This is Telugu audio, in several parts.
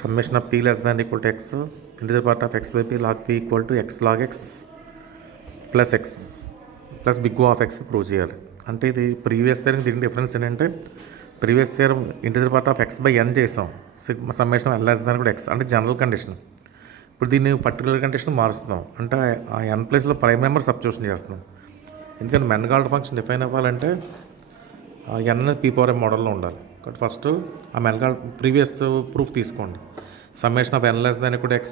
Summation of p less than equal to x integer part of x by p log p equal to x log x plus big O of x prove చేయాలి. అంటే ఇది ప్రీవియస్ థియరం దీని డిఫరెన్స్ ఏంటంటే previous theorem integer part of x by n చేసాం, summation of n less than కూడా x అంటే జనరల్ కండిషన్. ఇప్పుడు దీన్ని పర్టికులర్ కండిషన్ మారుస్తున్నాం, అంటే ఆ n ప్లేస్లో ప్రైమ్ నెంబర్ సబ్స్టిట్యూషన్ చేస్తున్నాం. ఎందుకంటే మెన్గాల్డ్ ఫంక్షన్ డిఫైన్ అవ్వాలంటే n అనేది p పవర్ m మోడల్లో ఉండాలి. కాబట్టి ఫస్ట్ ఆ మెన్గాల్డ్ ప్రీవియస్ ప్రూఫ్ తీసుకోండి. Summation of n less than equal to x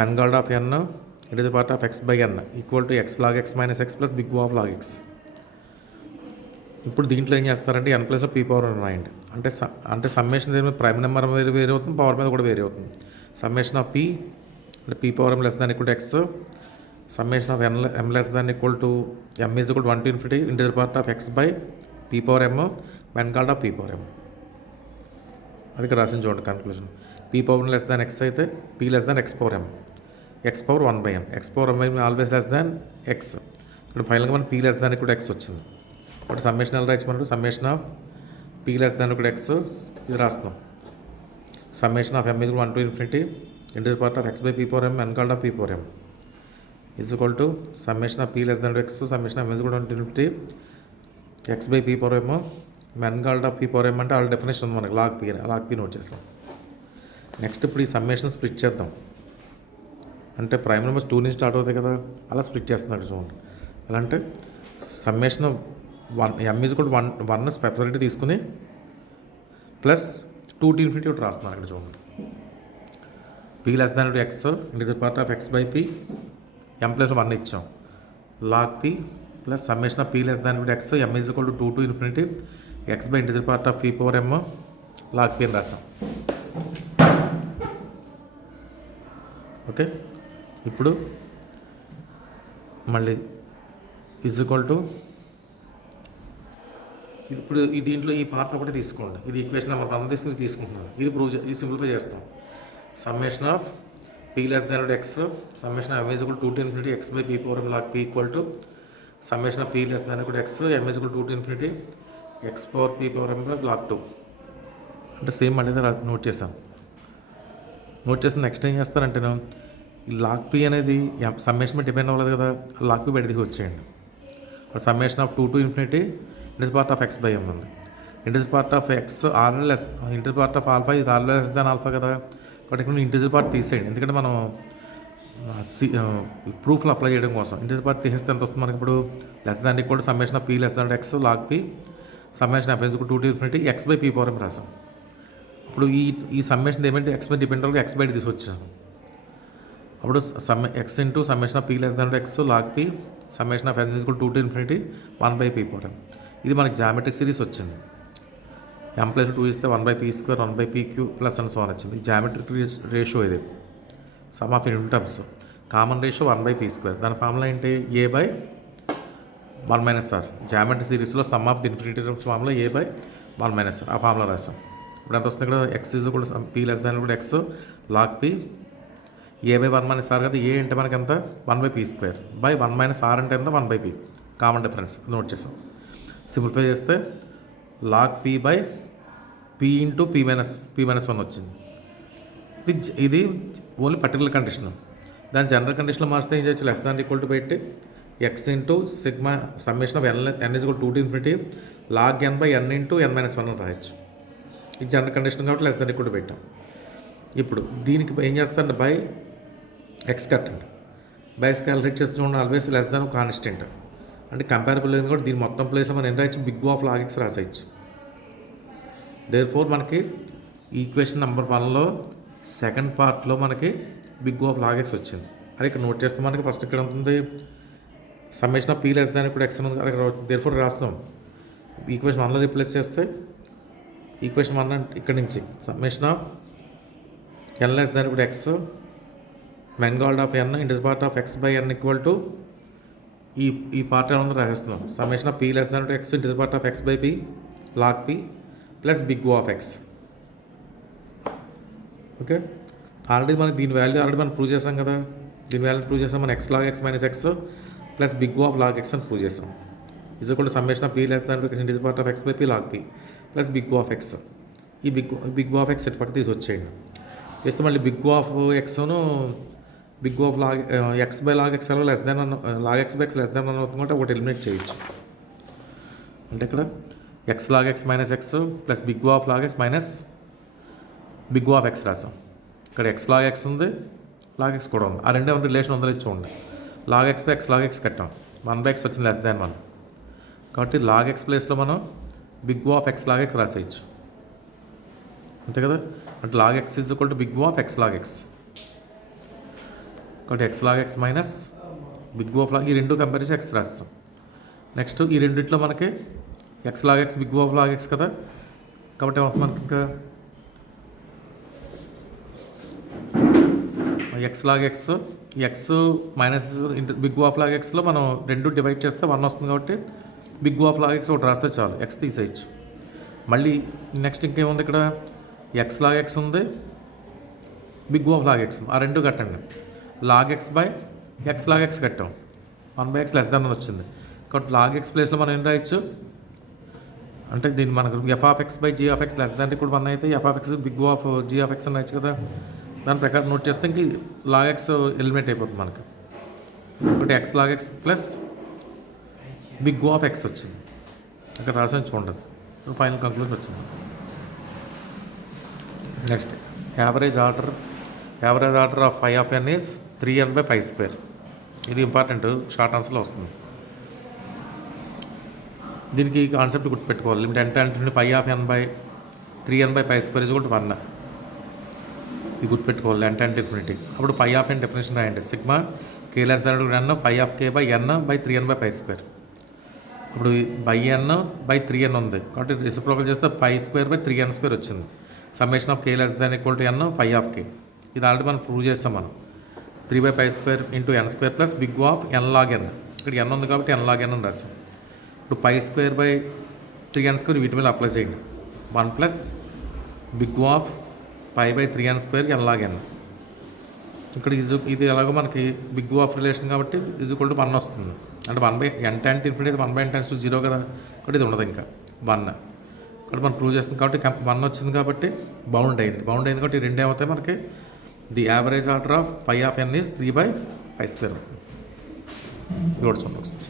Mangoldt of n it is part of x by n equal to x log x minus x plus big O of log x. ఇప్పుడు దీంట్లో ఏం చేస్తారంటే n ప్లస్లో p పవర్ రాయండి. అంటే సమ్మేషన్ మీద ప్రైమ్ నెంబర్ మీద వేరే అవుతుంది, పవర్ మీద కూడా వేరే అవుతుంది. సమ్మేషన్ ఆఫ్ p అంటే p power m less than equal to x summation of m less than equal to m is equal to 1 to infinity integer part of x by p power m Mangoldt of p power m. అది ఇక్కడ రాసిన చూడండి conclusion. p power less than x అయితే p less than x power m, x power 1 by m, x power m always less than x. ఇక్కడ ఫైనల్గా మనం p లెస్ దాన్ ఇక్కడ x వచ్చింది. ఇప్పుడు సమ్మేషన్ ఎలా రాయించమన్నాడు, summation of p less than ఇక్కడ x ఇది రాస్తాం. Summation of m is 1 to infinity integer part of x by p power m Mangoldt of p power m is equal to summation of p less than x summation of m is equal to infinity x by p power m Mangoldt of p power m అంటే వాళ్ళ డెఫినేషన్ ఉంది మనకి లాగ్ p నోట్ చేస్తాం. నెక్స్ట్ ఇప్పుడు ఈ సమ్మేషన్ స్ప్లిట్ చేద్దాం. అంటే ప్రైమ్ నెంబర్స్ 2 నుంచి స్టార్ట్ అవుతాయి కదా, అలా స్ప్లిట్ చేస్తున్నాడు చూడండి. ఎలా అంటే summation m is equal to 1 separate తీసుకుని ప్లస్ 2 to infinity ఒకటి రాస్తున్నాను ఇక్కడ చూడండి. p less than x integer part of x by p m plus 1 ఇచ్చాం, log p plus summation of p less than x m is equal to 2 to infinity x by integer part of p power m log p అని రాసాం. ఓకే, ఇప్పుడు మళ్ళీ ఈజ్ ఈక్వల్ టు ఇప్పుడు ఈ దీంట్లో ఈ పార్ట్ ఒకటి తీసుకోండి. ఇది ఈక్వేషన్ నెంబర్ 1 తీసుకుంటున్నాను. ఇది సింప్లిఫై చేస్తాం. Summation of p less than x summation of m is equal to 2 to infinity x by p power m log p equal to summation of p less than equal to x m is equal to 2 to infinity x power p power m log 2. అంటే సేమ్ మళ్ళీ నోట్ చేస్తాను. నెక్స్ట్ ఏం చేస్తానంటే ఈ లాగ్ p అనేది సమ్మేషన్ మీద డిపెండ్ అవ్వలేదు కదా, లాగ్ p బయటకి వచ్చేయండి. Summation of 2 to infinity it is part of x by m ఉంది. It is part of x already it is part of alpha, ఇది ఆల్రెడీ లెస్ దాన్ ఆల్ఫా కదా. బట్ ఇక్కడ ఇంటిజర్ పార్ట్ తీసేయండి, ఎందుకంటే మనం ప్రూఫ్లో అప్లై చేయడం కోసం. ఇంటిజర్ పార్ట్ తీసేస్తే ఎంత వస్తుంది మనకి ఇప్పుడు, less than equal to summation of p less than x log p summation of 2 to infinity x by p power m రాసాం. ఇప్పుడు ఈ సమ్మేషన్ ఏమంటే x మీద డిపెండ్ అవ్వాలి, x బయట తీసుకొచ్చాం. అప్పుడు x into summation of p less than x log p summation of n is equal 2 to infinity 1 by p power m. ఇది మనకి జామెట్రిక్ సిరీస్ వచ్చింది. m ప్లస్ 2 ఇస్తే 1 by p square 1 by p cube plus and so అని వచ్చింది. ఈ జామెట్రిక్ రేషియో ఇది sum of in terms common ratio 1 by p square. దాని ఫార్ములా ఏంటి, a by 1 minus r. Geometric సిరీస్లో sum of the infinity terms formula a by 1 minus r. ఆ ఫార్ములా రాసాం. ఇప్పుడు ఎంత వస్తుంది ఇక్కడ, x is equal to p less than x log p a by 1 minus r కదా. a అంటే మనకి ఎంత 1 by p square by 1 minus r అంటే ఎంత 1 by p common difference note చేసాం. సింప్లిఫై చేస్తే log p by p into p minus 1 వచ్చింది. ఇది ఓన్లీ పర్టికులర్ కండిషన్. దాని జనరల్ కండిషన్లో మార్చితే ఏం చేయొచ్చు, లెస్ దాన్ ఈక్వల్ టు పెట్టి x into sigma summation of n is equal 2 to infinity log n by n into n minus 1 అని రాయొచ్చు. ఇది జనరల్ కండిషన్ కాబట్టి లెస్ దాన్ ఈక్వల్ టు పెట్టాం. ఇప్పుడు దీనికి ఏం చేస్తారంటే బై x కట్టండి. బై x క్యాలిక్యులేట్ చేసి చూడండి, ఆల్వేస్ లెస్ దాన్ కాన్స్టెంట్ అంటే కంపారబుల్ అయింది కూడా. దీని మొత్తం ప్లేస్లో మనం ఏం రాయొచ్చు, big O of log x రాసేయచ్చు. దేర్ఫోర్ మనకి ఈక్వేషన్ నెంబర్ 1లో సెకండ్ పార్ట్లో మనకి big O of log x వచ్చింది. అది ఇక్కడ నోట్ చేస్తే మనకి ఫస్ట్ ఇక్కడ ఉంటుంది summation of p less than ఇప్పుడు x ఉంది, అది దేర్ఫోర్ రాస్తాం. ఈక్వేషన్ 1లో రిప్లేస్ చేస్తే ఈక్వేషన్ 1 ఇక్కడ నుంచి summation of n less than ఇప్పుడు x Mangoldt of n integer part of x by n equal to ఈ పార్ట్ ఏమన్నా రాసేస్తున్నాం. Summation of p less than x integer part of x by p log p plus big O of x. Okay, already మనకి దీని వాల్యూ ఆల్రెడీ మనం ప్రూవ్ చేసాం కదా. దీని వాల్యూ ప్రూవ్ చేసాం మనం, x log x minus x plus big O of log x అని ప్రూవ్ చేసాం. Is equal to summation of p less than x integer part of x by p log p plus big O of x. ఈ బిగ్ ఆఫ్ ఎక్స్ ఇటు పక్క తీసి వచ్చేయండి. చేస్తే మళ్ళీ బిగ్ ఆఫ్ ఎక్స్ను big of log x by log x less than log x by x less than అవుతుంది కాబట్టి ఒకటి ఎలిమినేట్ చేయొచ్చు. అంటే ఇక్కడ x log x minus x plus big of log x minus big of x రాసాం. ఇక్కడ ఎక్స్ లాగ్ ఎక్స్ ఉంది, లాగ్ ఎక్స్ కూడా ఉంది. ఆ రెండే రిలేషన్ ఉందో చూడండి. Log x by x log x కట్టాం, 1/x వచ్చింది లెస్ దాన్ 1 కాబట్టి లాగ్ ఎక్స్ ప్లేస్లో మనం big of x log x రాసేయచ్చు. అంతే కదా. అంటే log x is equal to big of x log x కాబట్టి x log x minus big of log, ఈ రెండు కంపేర్ చేసి ఎక్స్ రాస్తాం. నెక్స్ట్ ఈ రెండిట్లో మనకి x log x big of log x కదా, కాబట్టి మనకి ఇంకా x log x x minus big of log ఎక్స్లో మనం రెండు డివైడ్ చేస్తే 1 వస్తుంది కాబట్టి బిగ్ ఆఫ్ లాగ్ ఎక్స్ ఒకటి రాస్తే చాలు, ఎక్స్ తీసేయచ్చు. మళ్ళీ నెక్స్ట్ ఇంకేముంది ఇక్కడ ఎక్స్ లాగ్ ఎక్స్ ఉంది, బిగ్ ఆఫ్ లాగ్ ఎక్స్, ఆ రెండు కట్టండి. Log x by x log x కట్టాం, 1/x లెస్ దాన్ వచ్చింది కాబట్టి లాగ్ ఎక్స్ ప్లేస్లో మనం ఏం రాయొచ్చు అంటే దీన్ని మనకు f of x by g of x less than ఇప్పుడు 1 అయితే f of x big of g of x అని రాయొచ్చు కదా. దాని ప్రకారం నోట్ చేస్తే ఇంక లాగ్ ఎక్స్ ఎలిమినేట్ అయిపోతుంది మనకి. ఒకటి x log x plus big of x వచ్చింది, అక్కడ రాసిన చూడదు. ఫైనల్ కంక్లూజన్ వచ్చింది. Next average order of phi of n is 3n/π². ఇది ఇంపార్టెంట్, షార్ట్ ఆన్సర్లో వస్తుంది. దీనికి కాన్సెప్ట్ గుర్తుపెట్టుకోవాలి. లిమిట్ అంటే phi of n by 3n/π² is equal to 1. ఇది గుర్తుపెట్టుకోవాలి అంటే ఇన్ఫినిటీ. అప్పుడు ఫై ఆఫ్ ఎన్ డెఫినేషన్ రాయండి. Sigma k less than n phi of k by n by 3n/π². ఇప్పుడు బై n బై 3n ఉంది కాబట్టి రెసిప్రోకల్ చేస్తే π² బై 3n² వచ్చింది. Summation of k less than equal to n phi of k. ఇది ఆల్రెడీ మనం ప్రూవ్ చేస్తాం. మనం 3/π² into n² plus big of n log n. ఇక్కడ n ఉంది కాబట్టి n లాగ్ n అని రాసాం. ఇప్పుడు π² బై 3n² వీటి మీద అప్లై చేయండి. 1 plus big of π/3n² n log n. ఇక్కడ ఇది ఎలాగో మనకి బిగ్ ఆఫ్ రిలేషన్ కాబట్టి ఈజ్ ఈక్వల్ టు 1 వస్తుంది. అంటే 1/n tan infinity 1/n టాన్స్ to 0 కదా, కాబట్టి ఇది ఉండదు ఇంకా 1. ఇక్కడ మనం ప్రూవ్ చేస్తుంది కాబట్టి 1 వచ్చింది కాబట్టి బౌండ్ అయింది కాబట్టి రెండు ఏమవుతాయి మనకి the average order of phi of n is 3/π². ఇది కూడా చూడండి ఒకసారి.